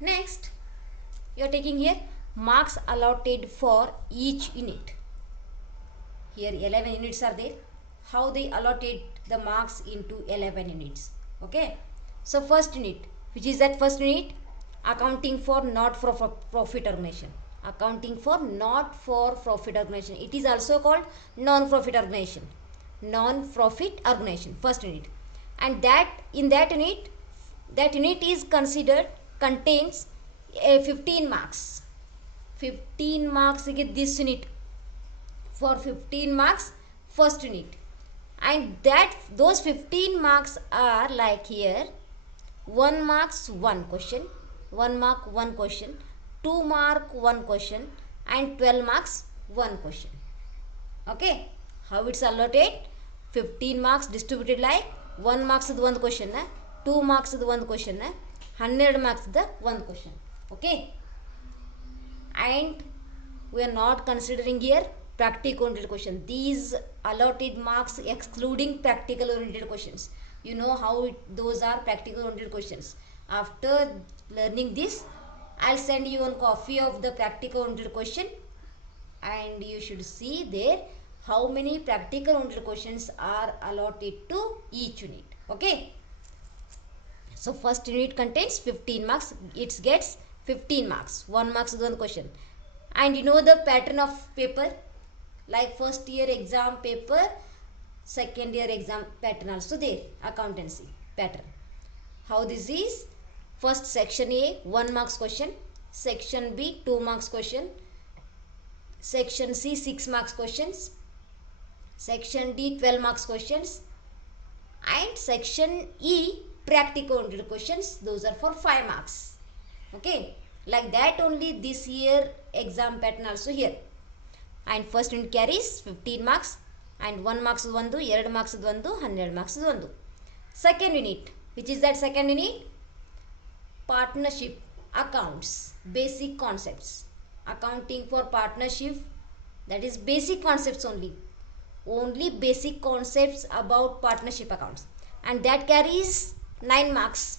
Next, you are taking here marks allotted for each unit. Here 11 units are there. How they allotted the marks into 11 units. Okay. So first unit, which is that first unit? Accounting for not for profit organization. Accounting for not for profit organization. It is also called non-profit organization. Non-profit organization. First unit. And that in that unit is considered contains 15 marks. 15 marks get this unit for 15 marks first unit, and that those 15 marks are like here 1 marks 1 question, 1 mark 1 question, 2 mark 1 question, and 12 marks 1 question. Okay, how it's allotted? 15 marks distributed like 1 marks the 1 question, 2 marks the 1 question, 100 marks the 1 question. Okay, and we are not considering here practical oriented question. These allotted marks excluding practical oriented questions. You know how those are practical oriented questions. After learning this, I'll send you one copy of the practical oriented question, and you should see there how many practical oriented questions are allotted to each unit. Okay. So first unit contains 15 marks. It gets 15 marks. 1 marks is one question. And you know the pattern of paper, like first year exam paper, second year exam pattern also there, accountancy pattern. How this is? First section A 1 marks question, section B 2 marks question, section C 6 marks questions, section D 12 marks questions, and section E practical oriented questions. Those are for 5 marks. Okay, like that only this year exam pattern also here. And first unit carries 15 marks, and 1 marks is 1, 2 marks is 1, 100 marks is 1. Second unit, which is that second unit? Partnership accounts, basic concepts. Accounting for partnership, that is basic concepts only. Only basic concepts about partnership accounts, and that carries 9 marks.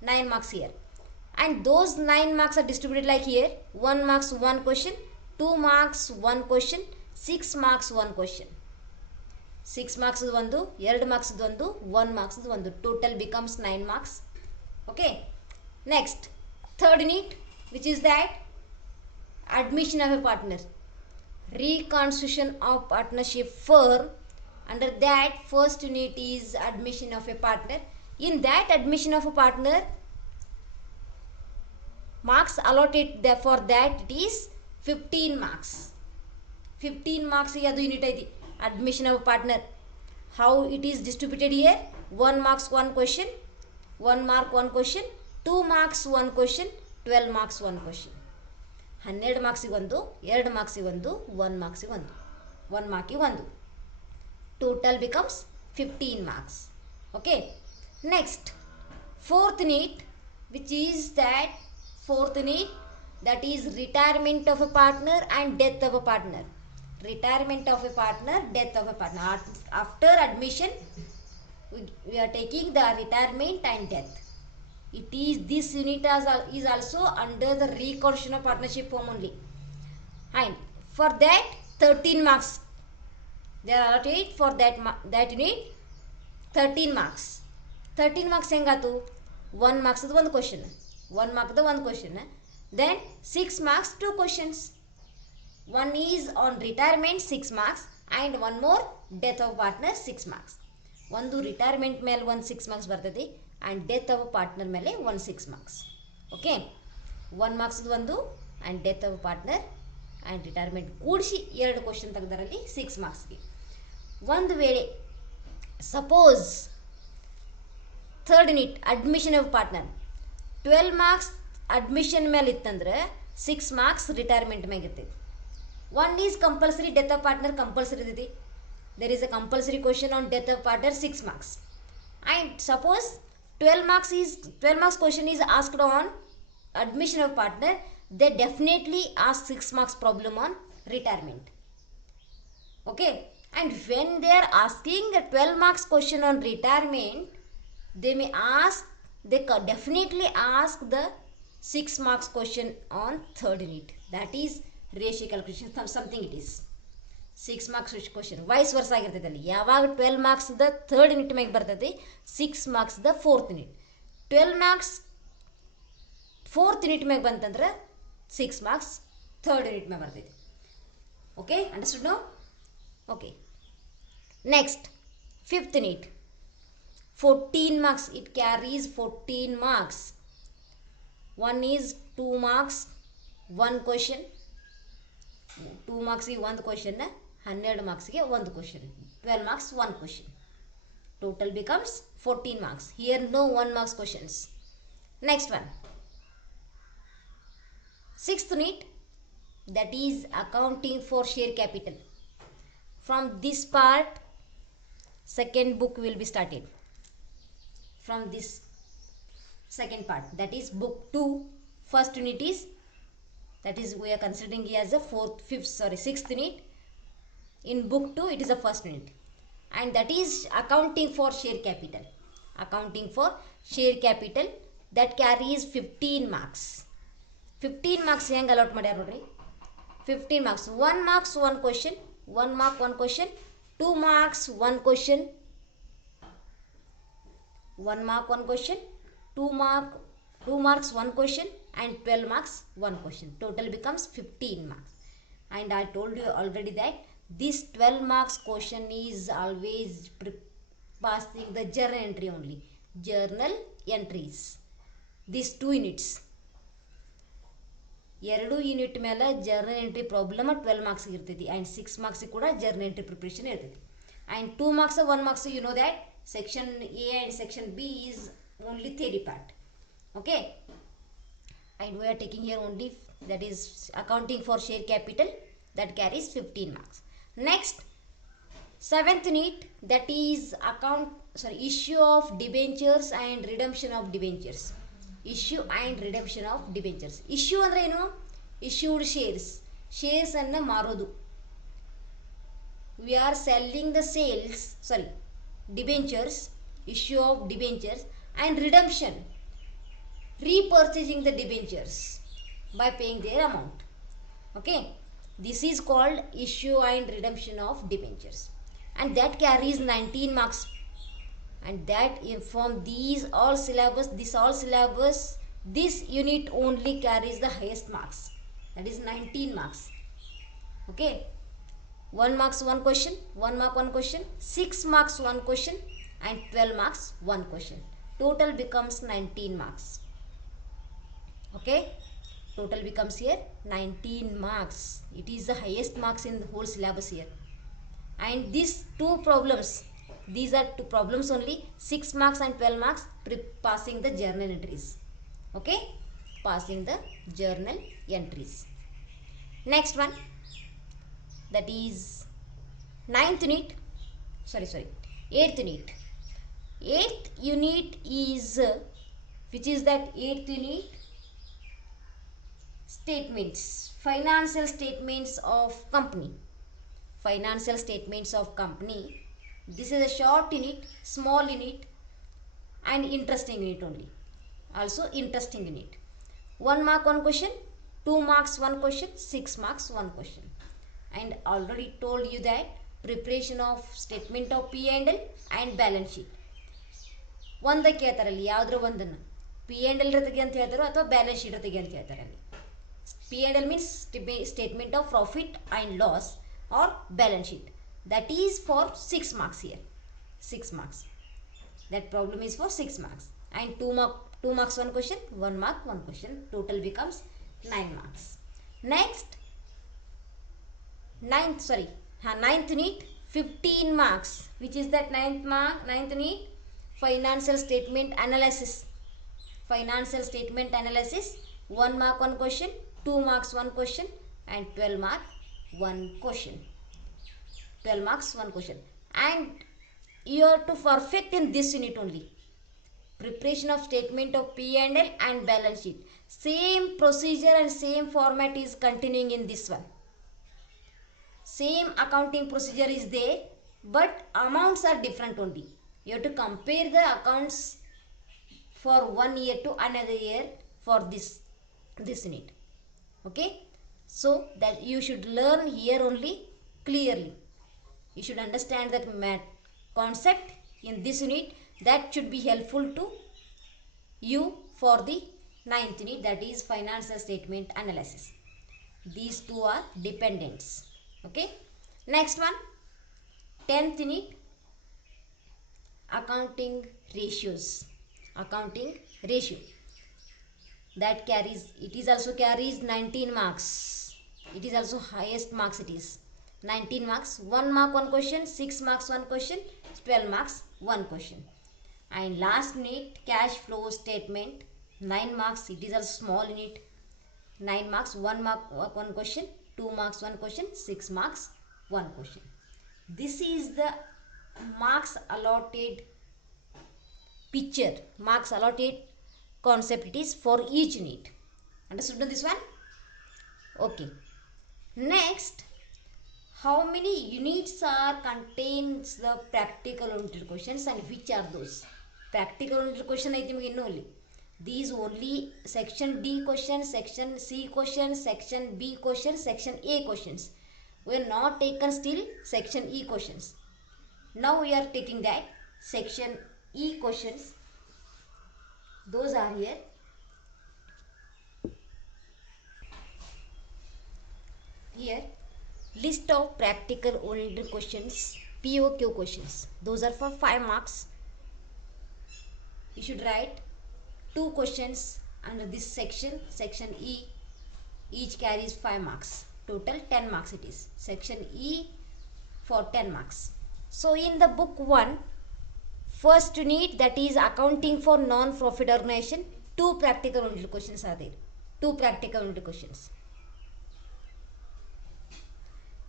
9 marks here. And those 9 marks are distributed like here: 1 marks 1 question, 2 marks 1 question, 6 marks 1 question. 6 marks is 1, 2 marks is 1, 1 marks is 1. Total becomes 9 marks. Okay. Next, third unit, which is that admission of a partner, reconstitution of partnership firm. Under that first unit is admission of a partner. In that admission of a partner, marks allotted there for that it is 15 marks. 15 marks is the unit ID admission of a partner. How it is distributed here? 1 marks 1 question, 1 mark 1 question, 2 marks 1 question, 12 marks 1 question. 12 marks 1, 2 marks 1, 1 marks 1, 1 mark 1. Total becomes 15 marks. Okay. Next, fourth unit, which is that fourth unit, that is retirement of a partner and death of a partner. Retirement of a partner, death of a partner. After admission, we are taking the retirement and death. It is this unit is also under the reconstitution of partnership form only. And for that 13 marks they are allotted for that unit. 13 marks. 13 marks hengatu? 1 marks is 1 question. 1 mark the 1 question. Then 6 marks 2 questions. One is on retirement 6 marks, and one more death of partner 6 marks. ಒಂದು retirement ಮೇಲೆ 1 6 marks ಬರ್ತದೆ, and death of partner ಮೇಲೆ 1 6 marks. Okay, 1 marks ಒಂದು and death of partner and retirement ಕೂಡಿಸಿ 2 question ತೆಗೆದರಲ್ಲಿ 6 ಮಾರ್ಕ್ಸ್ಗೆ. ಒಂದು ವೇಳೆ suppose third unit admission of partner 12 marks admission ಮೇಲೆ ಇತ್ತಂದ್ರೆ 6 ಮಾರ್ಕ್ಸ್ ರಿಟೈರ್ಮೆಂಟ್ ಮ್ಯಾಗ ಇರ್ತೈತಿ. 1 is compulsory, death of partner compulsory ಇರ್ತೈತಿ. There is a compulsory question on death of partner 6 marks. And suppose 12 marks question is asked on admission of partner, they definitely ask 6 marks problem on retirement. Okay, and when they are asking the 12 marks question on retirement, they definitely ask the 6 marks question on third unit. That is ratio calculation, something it is. 6 marks question vice versa ಆಗಿರ್ತೈತೆ ಅಲ್ಲಿ. ಯಾವಾಗ 12 marks the third unit ಮ್ಯಾಗೆ ಬರ್ತೈತಿ, 6 marks the fourth unit. 12 marks fourth unit ಮ್ಯಾಗೆ ಬಂತಂದ್ರೆ 6 marks third unit ಮ್ಯಾಗೆ ಬರ್ತೈತಿ. Okay, understood no? Okay, next fifth unit 14 marks. It carries 14 marks. One is 2 marks 1 question. 2 marks ಗೆ 1 question, 12 marks ಗೆ 1 question. 12 marks 1 question. Total becomes 14 marks. Here no 1 marks questions. Next one, sixth unit, that is accounting for share capital. From this part second book will be started. From this second part, that is book 2, first unit is, that is we are considering as a sixth unit. In book 2 it is the first unit, and that is accounting for share capital. Accounting for share capital, that carries 15 marks. 15 marks ಹೆಂಗ್ allot ಮಾಡ್ಯಾರ ನೋಡ್ರಿ. 15 marks, 1 marks 1 question, 1 mark 1 question, 2 marks 1 question, 1 mark 1 question, 2 marks 1 question, and 12 marks 1 question. Total becomes 15 marks. And I told you already that this 12 marks question is always passing the journal entry only. Journal entries. These 2 units. 2 unit ಮೇಲೆ journal entry problem 12 marks ಇರ್ತೈತಿ, and 6 marks ಕೂಡ journal entry preparation ಇರ್ತೈತಿ. And 2 marks 1 marks you know that section A and section B is only theory part. Okay, and we are taking here only, that is accounting for share capital, that carries 15 marks. Next, seventh unit, that is issue of debentures and redemption of debentures. Issue and redemption of debentures. Issue ಅಂದ್ರೆ ಏನು? issued shares ಅನ್ನು ಮಾರೋದು. We are selling the debentures, issue of debentures, and redemption, repurchasing the debentures by paying their amount. Okay, this is called issue and redemption of debentures, and that carries 19 marks. And that from these all syllabus, this unit only carries the highest marks, that is 19 marks. Okay, 1 marks 1 question, 1 mark 1 question, 6 marks 1 question, and 12 marks 1 question. Total becomes 19 marks. Okay, total becomes here 19 marks. It is the highest marks in the whole syllabus here. And these 2 problems, these are 2 problems only, 6 marks and 12 marks, passing the journal entries. Okay, passing the journal entries. Next one, that is 8th unit. 8th unit is which is that 8th unit, statements, financial statements of company. Financial statements of company. This is a short unit, small unit, and interesting unit only. Also interesting unit. 1 mark 1 question, 2 marks 1 question, 6 marks 1 question. And already told you that preparation of statement of P&L and balance sheet. ಒಂದಕ್ಕೆ ಕೇಳ್ತಾರಲ್ಲಿ, ಯಾವುದ್ರ ಒಂದನ್ನು P&L ತೆಗೆ ಅಂತ ಹೇಳ್ತಾರೋ ಅಥವಾ balance sheet ತೆಗೆ ಅಂತ ಹೇಳ್ತಾರಲ್ಲಿ. P&L means statement of profit and loss or balance sheet. That is for 6 marks here. 6 marks. That problem is for 6 marks. And 2 marks 1 question, 1 mark 1 question. Total becomes 9 marks. Next, 9th unit, 15 marks. Which is that 9th unit? Financial statement analysis. Financial statement analysis. 1 mark 1 question, 2 marks 1 question, and 12 mark 1 question. 12 marks 1 question. And you are to perfect in this unit only. Preparation of statement of P&L and balance sheet. Same procedure and same format is continuing in this one. Same accounting procedure is there, but amounts are different only. You have to compare the accounts for one year to another year for this this unit. Okay, so that you should learn here only clearly. You should understand that math concept in this unit, that should be helpful to you for the 9th unit, that is financial statement analysis. These two are dependents. Okay, next one, 10th unit, accounting ratios. Accounting ratio, that carries, it is also carries 19 marks. It is also highest marks, it is 19 marks. 1 mark 1 question, 6 marks 1 question, 12 marks 1 question. And last unit, cash flow statement, 9 marks. It is a small unit, 9 marks, 1 mark 1 question, 2 marks 1 question, 6 marks 1 question. This is the marks allotted picture, marks allotted concept it is for each unit. Understood this one? Okay. Next, how many units are contains the practical oriented questions and which are those? Practical oriented question I think only. These only section D questions, section C questions, section B questions, section A questions. We are not taken still section E questions. Now we are taking that section E questions. Those are here. Here, list of practical oriented questions, POQ questions. Those are for 5 marks. You should write 2 questions under this section, section E. Each carries 5 marks. Total 10 marks it is. Section E for 10 marks. So in the book 1, first unit, that is accounting for non-profit organization, 2 practical oriented questions are there. 2 practical oriented questions.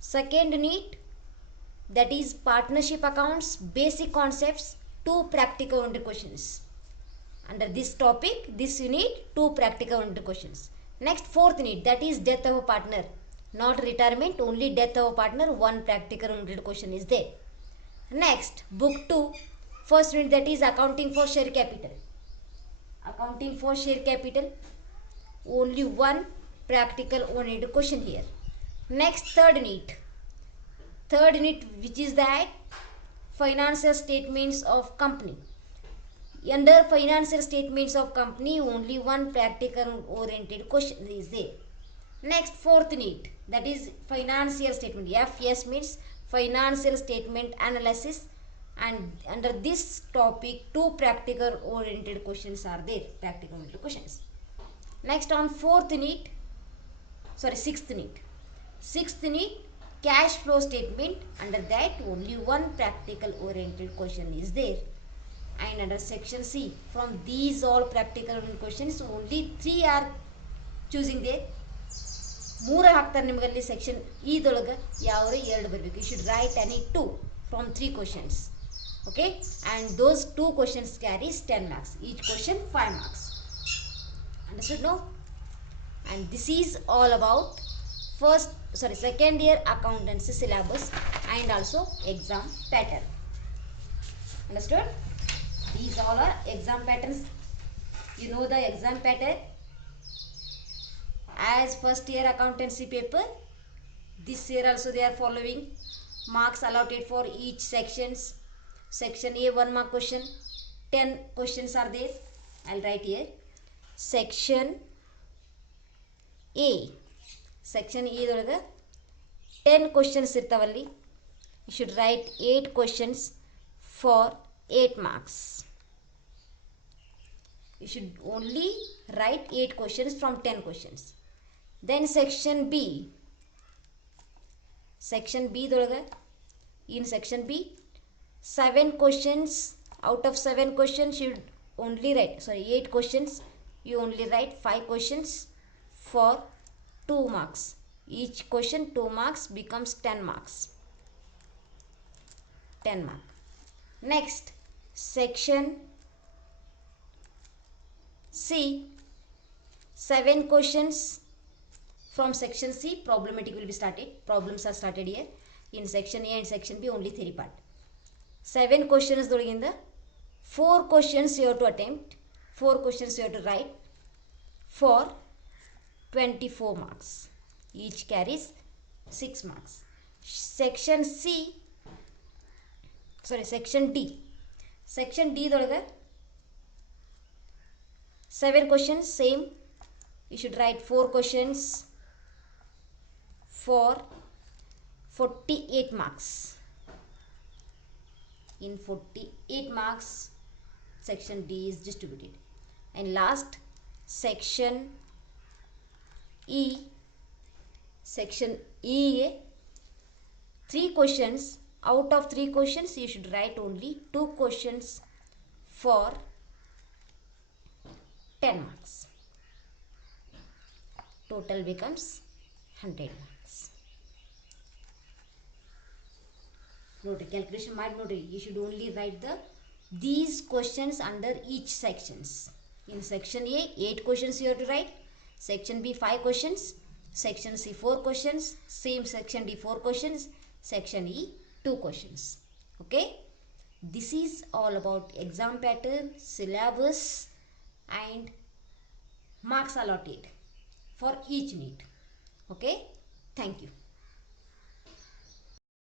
Second unit, that is partnership accounts, basic concepts, 2 practical oriented questions. Under this topic, this unit, 2 practical oriented questions. Next, fourth unit, that is death of a partner, not retirement, only death of a partner, 1 practical oriented question is there. Next, book 2, first unit, that is accounting for share capital. Accounting for share capital, only 1 practical oriented question here. Next, third unit, which is that financial statements of company. Under financial statements of company, only 1 practical oriented question is there. Next, fourth unit, that is financial statement. FS means financial statement analysis, and under this topic 2 practical oriented questions are there. Practical oriented questions. Next, on sixth unit, cash flow statement. Under that only 1 practical oriented question is there. And under section C, from these all practical oriented questions, only 3 are choosing there. 3 ಹಾಕ್ತಾರೆ ನಿಮಗಲ್ಲಿ section ಇದೊಳಗೆ ಯಾವ್ರೆ 2 ಬರಬೇಕು. You should write any 2 from 3 questions. Okay, and those 2 questions carries 10 marks. Each question 5 marks. Understood no? And this is all about second year accountancy syllabus and also exam pattern. Understood? These all are exam patterns. You know the exam pattern as first year accountancy paper. This year also they are following marks allotted for each sections. Section A 1 mark question, 10 questions are there. I'll write here. Section A ದೊಳಗೆ 10 questions ಇರ್ತಾವಲ್ಲಿ. You should write 8 questions for 8 marks. You should only write 8 questions from 10 questions. Then section B ದೊಳಗೆ, in section B 7 questions, out of 7 questions you only write, 8 questions, you only write 5 questions for 2 marks. Each question 2 marks becomes 10 marks. 10 mark. Next, section C, 7 questions from section C. Problematic will be started. Problems are started here. In section A and section B only theory part. 7 questions ದೊಳಗಿಂದ 4 questions you have to attempt, 4 questions you have to write for 24 marks. Each carries 6 marks. Section D. Section D ದೊಳಗೆ 7 questions same. You should write 4 questions for 48 marks. In 48 marks, section D is distributed. And last, section E. Section E, 3 questions. Out of 3 questions, you should write only 2 questions for 10 marks. Total becomes 100 marks. Note calculation might not. You should only write these questions under each sections. In section A, 8 questions you have to write. Section B, 5 questions. Section C, 4 questions. Same section D, 4 questions. Section E, 2 questions. Okay. This is all about exam pattern, syllabus, and marks allotted for each unit. Okay. Thank you.